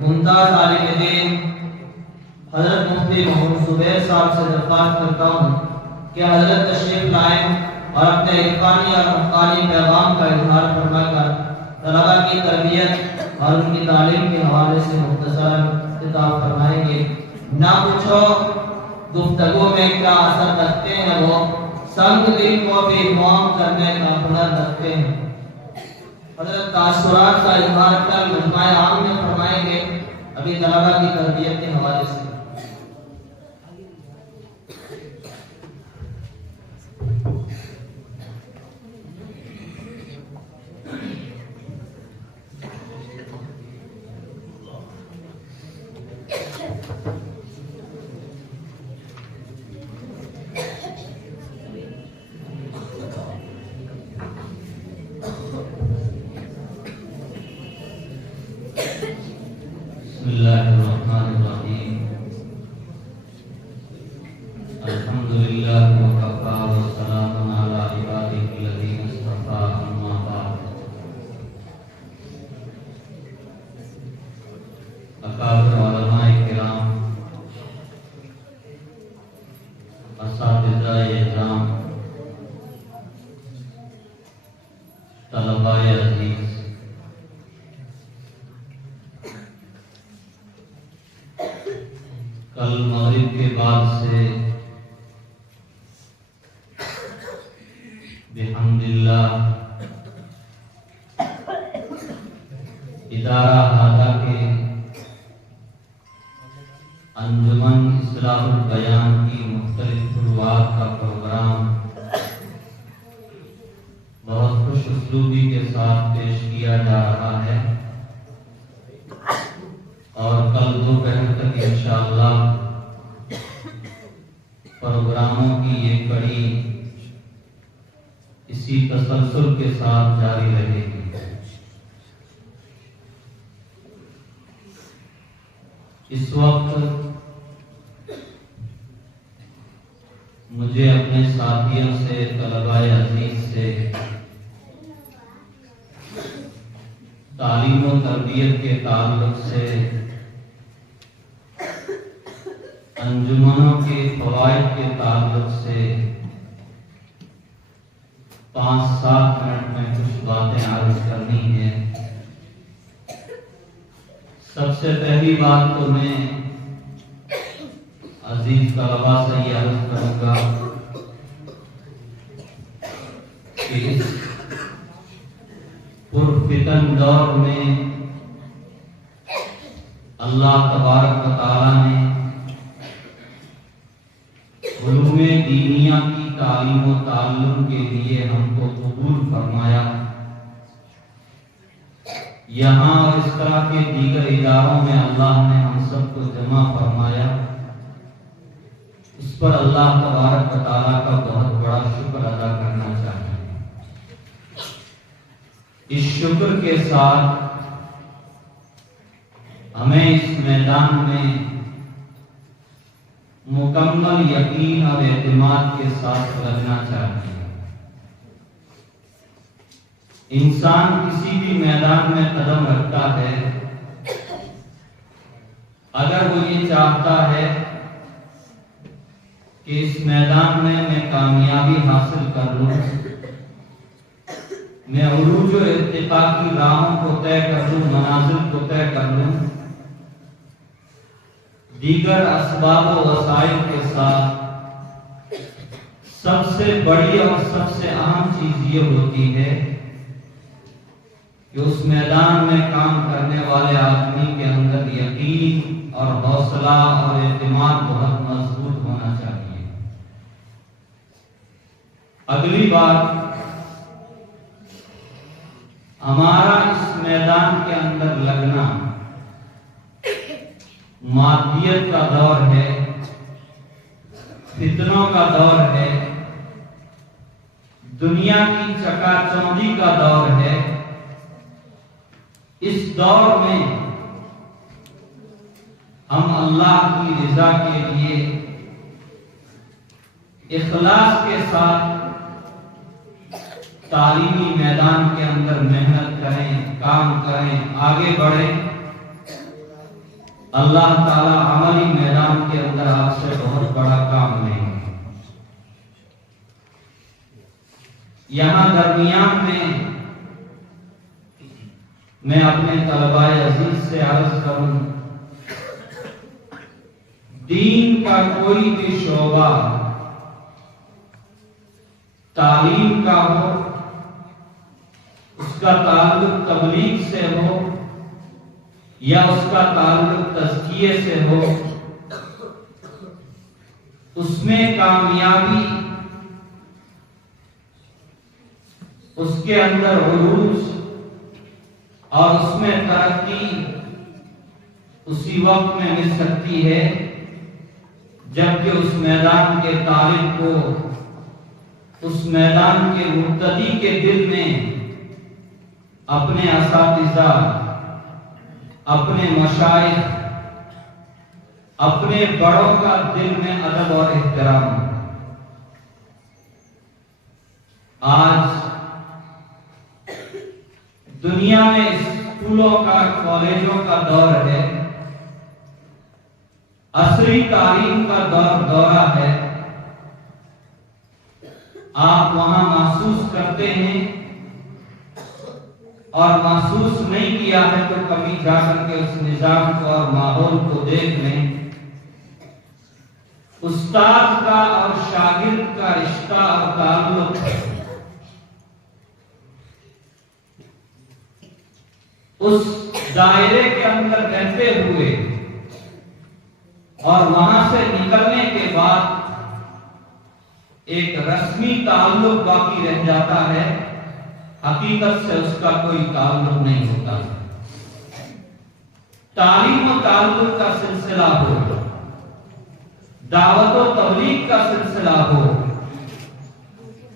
ممتاز عالم دین حضرت مفتی محمد زبیر صاحب سے درخواست کرتا ہوں کہ حضرت تشریف لائیں اور اپنے عرفانی اور حقانی پیغام کا اظہار فرما کر طلباء کی تربیت اور ان کی تعلیم کے حوالے سے مختصر خطاب فرمائیں گے۔ نہ پوچھو گفتگو میں کیا اثر رکھتے ہیں وہ، سنگ دل کو بھی معام کرنے کا ہنر رکھتے ہیں۔ حضرت تاثرات کا اظہار کر مجمع عام میں فرمائیں گے، ابھی طلباء کی تربیت کے حوالے سے۔ بسم اللہ الرحمن الرحیم، الحمدللہ وکفی وسلام علی عبادہ الذین اصطفی، اما بعد۔ اکابر علماء کرام، اساتذہ احترام، طلباء عزیز، کل مغرب کے بعد سے بحمداللہ ادارہ ہادہ کے انجمن اصلاح البیان کی مختلف فروعات کا پروگرام بہت خوش اسلوبی کے ساتھ پیش کیا جا رہا ہے، اور کل دوپہر تک انشاءاللہ پروگراموں کی یہ کڑی اسی تسلسل کے ساتھ جاری رہے گی۔ اس وقت مجھے اپنے ساتھیوں سے، طلباء عزیز سے تعلیم و تربیت کے تعلق سے، انجمنوں کے فوائد کے تعلق سے 5-7 منٹ میں کچھ باتیں عرض کرنی ہیں۔ سب سے پہلی بات تو میں عزیز طلباء سے یہ عرض کروں گا کہ اس پرفتن دور میں اللہ تبارک و تعالی نے علوم دینیہ کی تعلیم و تعلم کے لیے ہم کو قبول فرمایا۔ یہاں اور اس طرح کے دیگر اداروں میں اللہ نے ہم سب کو جمع فرمایا، اس پر اللہ تبارک و تعالیٰ کا بہت بڑا شکر ادا کرنا چاہیے۔ اس شکر کے ساتھ ہمیں اس میدان میں مکمل یقین اور اعتماد کے ساتھ لگنا چاہیے۔ انسان کسی بھی میدان میں قدم رکھتا ہے، اگر وہ یہ چاہتا ہے کہ اس میدان میں کامیابی حاصل کر لوں، میں عروج و ارتقاء کی راہوں کو طے کر لوں، منازل کو طے کر لوں، دیگر اسباب و وسائل کے ساتھ، سب سے بڑی اور سب سے اہم چیز یہ ہوتی ہے کہ اس میدان میں کام کرنے والے آدمی کے اندر یقین اور حوصلہ اور اعتماد بہت مضبوط ہونا چاہیے۔ اگلی بات، ہمارا اس میدان کے اندر لگنا مادیت کا دور ہے، فتنوں کا دور ہے، دنیا کی چکا چوندی کا دور ہے۔ اس دور میں ہم اللہ کی رضا کے لیے اخلاص کے ساتھ تعلیمی میدان کے اندر محنت کریں، کام کریں، آگے بڑھیں، اللہ تعالیٰ عملی میدان کے اندر آپ سے بہت بڑا کام لیں گے۔ یہاں درمیان میں اپنے طلباء عزیز سے عرض کروں، دین کا کوئی بھی شعبہ تعلیم کا ہو، اس کا تعلق تبلیغ سے ہو یا اس کا تعلق تزکیے سے ہو، اس میں کامیابی، اس کے اندر عروج اور اس میں ترقی اسی وقت میں مل سکتی ہے جبکہ اس میدان کے طالب کو، اس میدان کے مبتدی کے دل میں اپنے اساتذہ، اپنے مشائخ، اپنے بڑوں کا دل میں ادب اور احترام۔ آج دنیا میں اسکولوں کا، کالجوں کا دور ہے، عصری تعلیم کا دورہ ہے۔ آپ وہاں محسوس کرتے ہیں اور محسوس نہیں کیا ہے تو کبھی جا کر کے اس نظام کو اور ماحول کو دیکھ لیں۔ استاد کا اور شاگرد کا رشتہ اور تعلق اس دائرے کے اندر رہتے ہوئے اور وہاں سے نکلنے کے بعد ایک رسمی تعلق باقی رہ جاتا ہے، حقیقت سے اس کا کوئی تعلق نہیں ہوتا۔ تعلیم و تعلق کا سلسلہ ہو، دعوت و تبلیغ کا سلسلہ ہو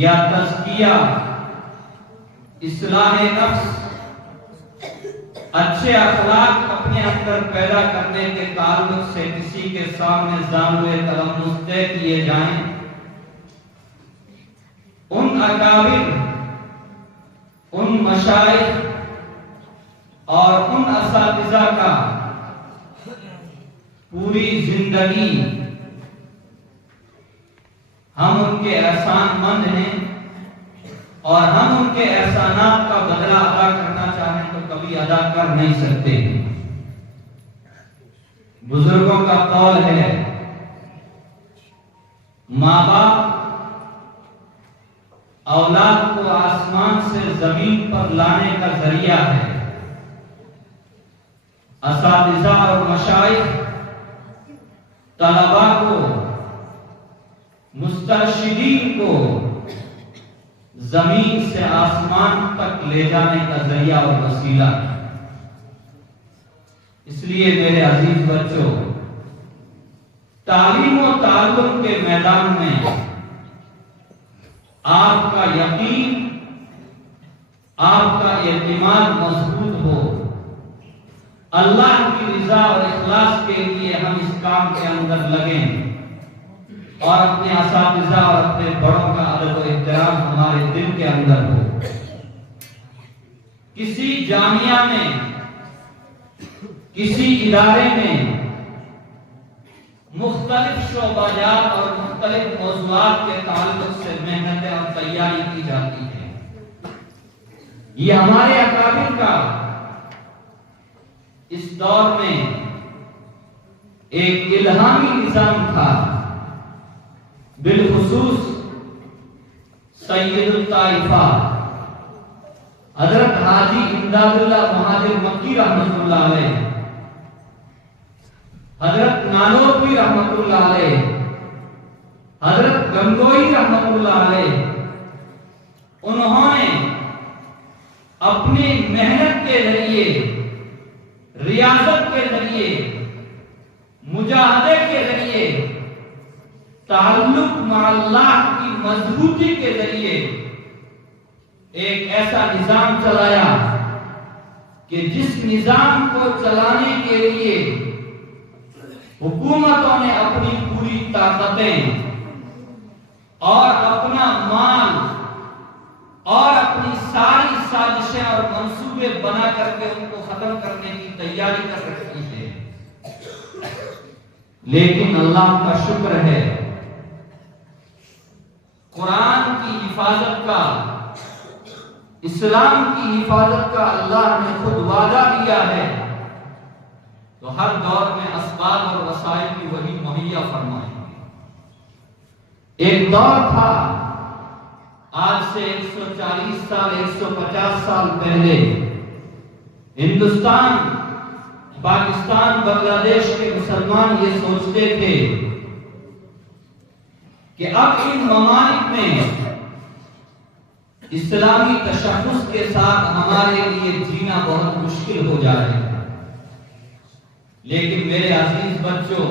یا تزکیہ، اصلاح نفس، اچھے اخلاق اپنے اندر پیدا کرنے کے تعلق سے کسی کے سامنے زانوئے تلمس طے کیے جائیں، ان اکابر، ان مشائخ اور ان اساتذہ کا پوری زندگی ہم ان کے احسان مند ہیں اور ہم ان کے احسانات کا بدلہ ادا کرنا چاہیں تو کبھی ادا کر نہیں سکتے۔ بزرگوں کا قول ہے، ماں باپ اولاد کو آسمان سے زمین پر لانے کا ذریعہ ہے، اساتذہ اور مشائخ طلباء کو، مسترشدین کو زمین سے آسمان تک لے جانے کا ذریعہ اور وسیلہ ہے۔ اس لیے میرے عزیز بچوں، تعلیم و تعلم کے میدان میں آپ کا یقین، آپ کا اعتماد مضبوط ہو، اللہ کی رضا اور اخلاص کے لیے ہم اس کام کے اندر لگیں اور اپنے اساتذہ اور اپنے بڑوں کا ادب و احترام ہمارے دل کے اندر ہو۔ کسی جامعہ میں، کسی ادارے میں مختلف شعبہ جات اور مختلف موضوعات کے تعلق سے محنتیں اور تیاری کی جاتی ہیں۔ یہ ہمارے اکابر کا اس دور میں ایک الہامی نظام تھا، بالخصوص سید الطائفہ حضرت حاجی امداد اللہ مہاجر مکی رحمۃ اللہ علیہ، حضرت نانوتوی رحمۃ اللہ علیہ، حضرت گنگوئی رحمۃ اللہ علیہ، انہوں نے اپنی محنت کے ذریعے، ریاضت کے ذریعے، مجاہدے کے ذریعے، تعلق مع اللہ کی مضبوطی کے ذریعے ایک ایسا نظام چلایا کہ جس نظام کو چلانے کے لیے حکومتوں نے اپنی پوری طاقتیں اور اپنا مال اور اپنی ساری سازشیں اور منصوبے بنا کر کے ان کو ختم کرنے کی تیاری کر رکھی ہے۔ لیکن اللہ کا شکر ہے قرآن کی حفاظت کا، اسلام کی حفاظت کا اللہ نے خود وعدہ دیا ہے، تو ہر دور میں اسباب اور وسائل کی وہی مہیا فرمائیں گے۔ ایک دور تھا آج سے 140 سال 150 سال پہلے، ہندوستان، پاکستان، بنگلہ دیش کے مسلمان یہ سوچتے تھے کہ اب ان ممالک میں اسلامی تشخص کے ساتھ ہمارے لیے جینا بہت مشکل ہو جائے گا۔ لیکن میرے عزیز بچوں،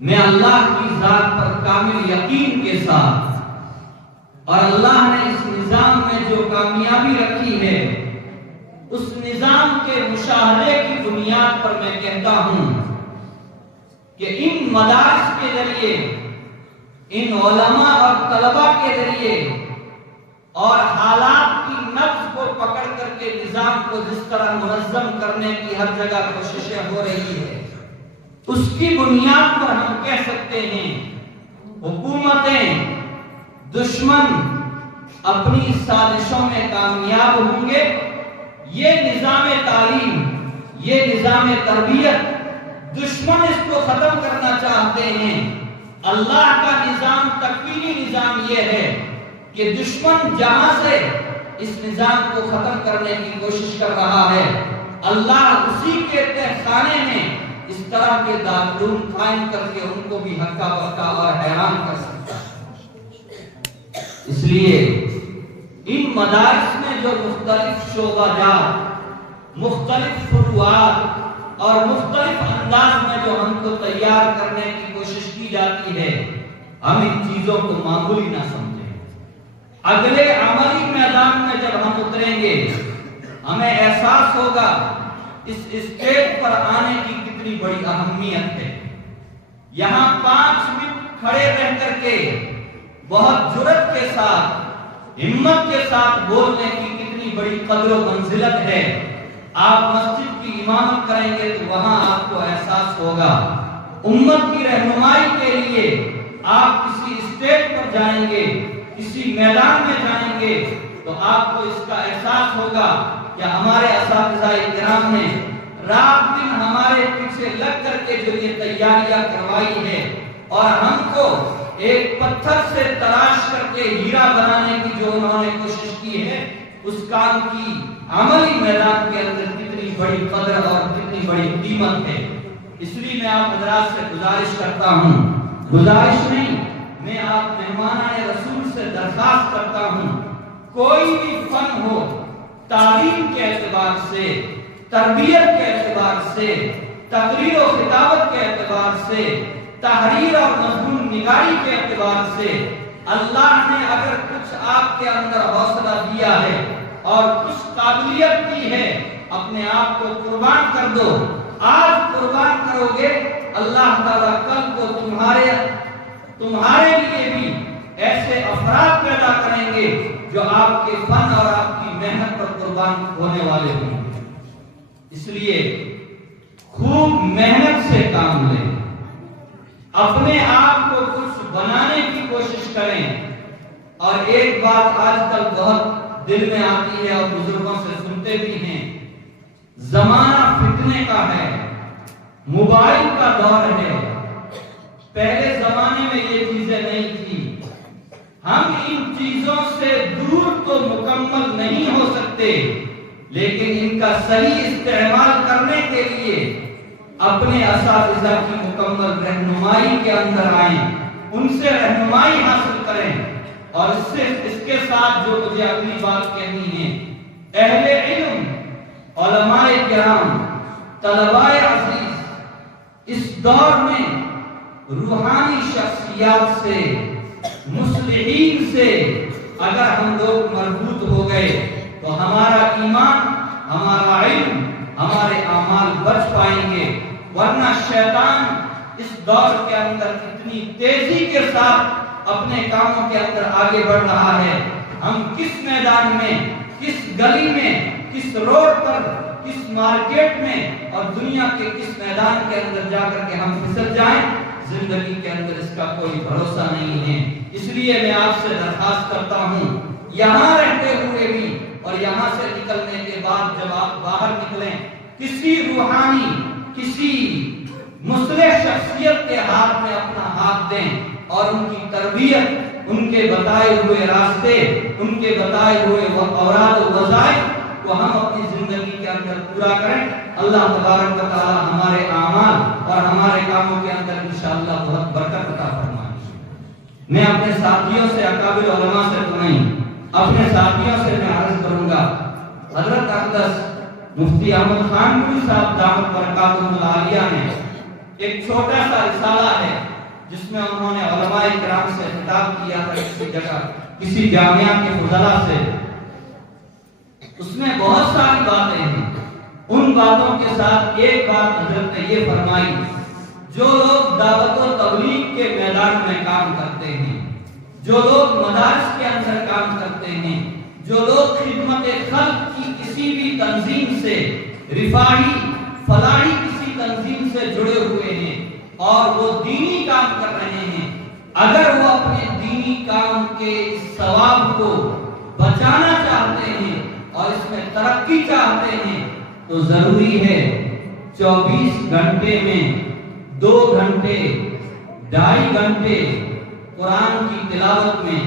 میں اللہ کی ذات پر کامل یقین کے ساتھ اور اللہ نے اس نظام میں جو کامیابی رکھی ہے اس نظام کے مشاہدے کی بنیاد پر میں کہتا ہوں کہ ان مدارس کے ذریعے، ان علماء اور طلباء کے ذریعے اور حالات کی نبض کو پکڑ کر کے نظام کو جس طرح منظم کرنے کی ہر جگہ کوششیں ہو رہی ہے، اس کی بنیاد پر ہم کہہ سکتے ہیں حکومتیں، دشمن اپنی سازشوں میں کامیاب ہوں گے۔ یہ نظام تعلیم، یہ نظام تربیت، دشمن اس کو ختم کرنا چاہتے ہیں۔ اللہ کا نظام، تکوینی نظام یہ ہے کہ دشمن جہاں سے اس نظام کو ختم کرنے کی کوشش کر رہا ہے، اللہ اسی کے تہخانے میں اس طرح کے دارالعلوم قائم کر کے ان کو بھی ہکا بکا اور حیران کر سکتا ہے۔ اس لیے ان مدارس میں جو مختلف شعبہ جات، مختلف فروعات اور مختلف انداز میں جو ہم کو تیار کرنے کی کوشش کی جاتی ہے، ہم ان چیزوں کو معمولی نہ سمجھیں۔ اگلے عملی میدان میں جب ہم اتریں گے، ہمیں احساس ہوگا اس اسٹیج پر آنے کی کتنی بڑی اہمیت ہے۔ یہاں 5 منٹ کھڑے رہ کر کے بہت جرأت کے ساتھ، ہمت کے ساتھ بولنے کی کتنی بڑی قدر و منزلت ہے۔ آپ مسجد کی امامت کریں گے تو وہاں آپ کو احساس ہوگا۔ امت کی رہنمائی کے لیے آپ کسی اسٹیج پر جائیں گے، کسی میدان میں جائیں گے تو آپ کو اس کا احساس ہوگا کہ ہمارے اساتذہ کرام نے رات دن ہمارے پیچھے لگ کر کے جو یہ تیاریاں کروائی ہے، اور ہم کو ایک پتھر سے تراش کر کے ہیرا بنانے کی جو انہوں نے کوشش کی ہے، اس کام کی عملی میدان کے اندر کتنی بڑی قدر اور کتنی بڑی قیمت ہے۔ اس لیے میں آپ حضرات سے گزارش کرتا ہوں، گزارش نہیں، میں آپ مہمانان رسول سے درخواست کرتا ہوں، کوئی بھی فن ہو، تعلیم کے اعتبار سے، تربیت کے اعتبار سے، تقریر و خطابت کے اعتبار سے، تحریر اور مضمون نگاری کے اعتبار سے، اللہ نے اگر کچھ آپ کے اندر حوصلہ دیا ہے اور کچھ قابلیت دی ہے، اپنے آپ کو قربان کر دو۔ آج قربان کرو گے، اللہ تعالیٰ کل کو تمہارے لیے بھی ایسے افراد پیدا کریں گے جو آپ کے فن اور آپ کی محنت پر قربان ہونے والے ہوں گے۔ اس لیے خوب محنت سے کام لیں، اپنے آپ کو کچھ بنانے کی کوشش کریں۔ اور ایک بات آج کل بہت دل میں آتی ہے اور بزرگوں سے سنتے بھی ہیں، زمانہ فتنے کا ہے، موبائل کا دور ہے۔ پہلے زمانے میں یہ چیزیں نہیں تھی۔ ہم ان چیزوں سے دور تو مکمل نہیں ہو سکتے، لیکن ان کا صحیح استعمال کرنے کے لیے اپنے اساتذہ کی مکمل رہنمائی کے اندر آئیں، ان سے رہنمائی حاصل کریں۔ اور اس کے ساتھ جو مجھے اپنی بات کہنی ہے، اہل علم، علماء کرام، طلباء عزیز، اس دور میں روحانی شخصیات سے، مصلحین سے اگر ہم لوگ مربوط ہو گئے تو ہمارا ایمان، ہمارا علم، ہمارے اعمال بچ پائیں گے۔ ورنہ شیطان اس دور کے اندر اتنی تیزی کے ساتھ اپنے کاموں کے اندر آگے بڑھ رہا ہے۔ ہم کس میدان میں، کس گلی میں، کس روڈ پر، کس مارکیٹ میں اور دنیا کے کس میدان کے اندر جا کر کے ہم پھسل جائیں، زندگی کے اندر اس کا کوئی بھروسہ نہیں ہے۔ اس لیے میں آپ سے درخواست کرتا ہوں، یہاں رہتے ہوئے بھی اور یہاں سے نکلنے کے بعد جب آپ باہر نکلیں، کسی روحانی، کسی مصلح شخصیت کے ہاتھ میں اپنا ہاتھ دیں اور ان کی تربیت، ان کے بتائے ہوئے راستے، ان کے بتائے ہوئے اوراد و وظائف کو ہم اپنی زندگی کے اندر پورا کریں۔ اللہ تبارک و تعالی ہمارے اعمال اور ہمارے کاموں کے اندر انشاءاللہ بہت برکت عطا فرمائے۔ میں اپنے ساتھیوں سے، اکابر علماء سے تو نہیں، اپنے ساتھیوں سے میں عرض کروں گا، حضرت اقدس مفتی احمد خان گوئی صاحب دامت برکاتہ العالیہ نے ایک چھوٹا سا رسالہ ہے جس میں انہوں نے علماء کرام سے خطاب کیا تھا کسی جگہ، کسی جامعہ کے فضلاء سے۔ اس میں بہت ساری باتیں ہیں، ان باتوں کے ساتھ ایک بات حضرت نے یہ فرمائی، جو لوگ دعوت و تبلیغ کے میدان میں کام کرتے ہیں، جو لوگ مدارس کے اندر کام کرتے ہیں، جو لوگ خدمت خلق کی کسی بھی تنظیم سے، رفاہی فلاحی کسی تنظیم سے جڑے ہوئے ہیں اور وہ دینی کام کر رہے ہیں، اگر وہ اپنے دینی کام کے اس ثواب کو بچانا چاہتے ہیں اور اس میں ترقی چاہتے ہیں تو ضروری ہے 24 گھنٹے میں 2 گھنٹے 2.5 گھنٹے قرآن کی تلاوت میں،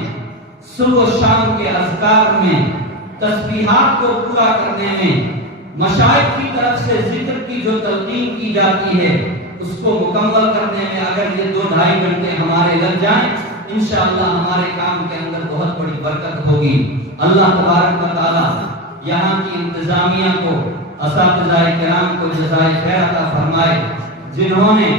صبح و شام کے اذکار میں، تسبیحات کو پورا کرنے میں، مشائخ کی طرف سے ذکر کی جو تلقین کی جاتی ہے اس کو مکمل کرنے میں اگر یہ 2-2.5 گھنٹے ہمارے لگ جائیں، انشاءاللہ ہمارے کام کے اندر بہت بڑی برکت ہوگی۔ اللہ تبارک و تعالی یہاں کی انتظامیہ کو، اساتذہ کرام کو جزائے خیر عطا فرمائے، جنہوں نے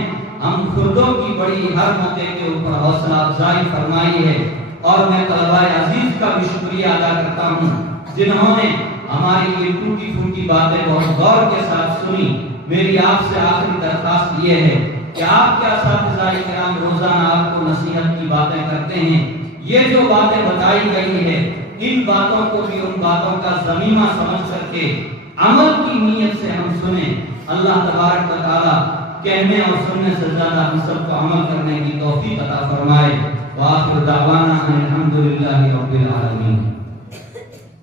ہم خردوں کی بڑی ہر موقع کے اوپر حوصلہ افزائی فرمائی ہے، اور میں طلبہ عزیز کا بھی شکریہ ادا کرتا ہوں جنہوں نے ہماری یہ ٹوٹی پھوٹی باتیں بہت غور کے ساتھ سنی۔ میری آپ سے آخری درخواست یہ ہے کہ آپ کے اساتذہ کرام روزانہ آپ کو نصیحت کی باتیں کرتے ہیں، یہ جو باتیں بتائی گئی ہے ان باتوں کو بھی ان باتوں کا ضمیمہ سمجھ کر کے عمل کی نیت سے ہم سنیں۔ اللہ تبارک و تعالی کہنے اور سننے سے زیادہ ہم سب کو عمل کرنے کی توفیق عطا فرمائے۔ وآخر دعوانا الحمدللہ رب العالمین۔